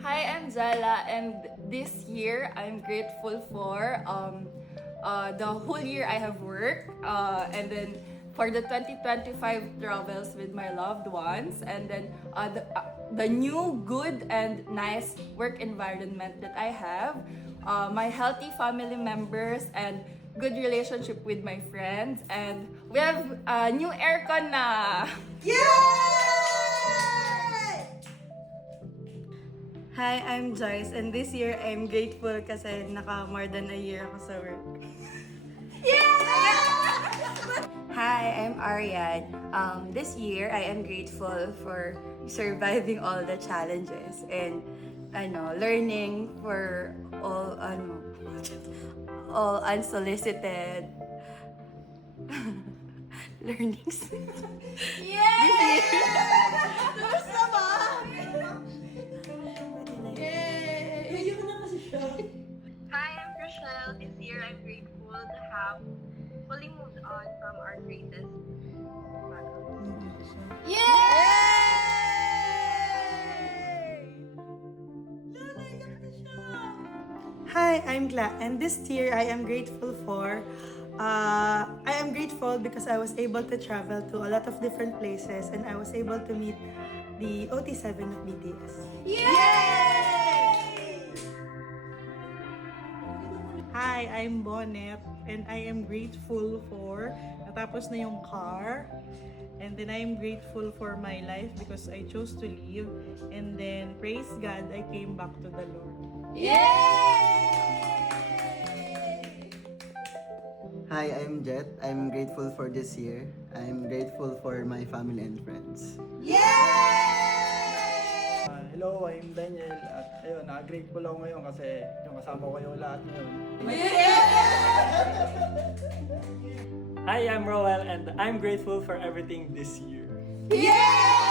Hi, I'm Zala, and this year I'm grateful for the whole year I have worked, and then for the 2025 travels with my loved ones, and then the new good and nice work environment that I have, my healthy family members, and good relationship with my friends, and we have new aircon na. Hi, I'm Joyce, and this year I'm grateful kasi naka more than a year ako sa work. Hi, I'm Ariad. This year, I am grateful for surviving all the challenges and learning for all unsolicited learnings. Hi, I'm Rochelle. This year I'm grateful to have fully moved on from our greatest struggles. Hi, I'm Gla, and this year I am grateful for. I am grateful because I was able to travel to a lot of different places, and I was able to meet the OT7 of BTS. Hi, I'm Bonnet, and I am grateful for natapos na yung car. And then I am grateful for my life because I chose to live. And then praise God, I came back to the Lord. Hi, I'm Jet. I'm grateful for this year. I'm grateful for my family and friends. Hello, I'm Daniel at ayun, grateful ako ngayon kasi yung kasama ko kayo lahat ngayon. Hi, I'm Roel and I'm grateful for everything this year. Yeah!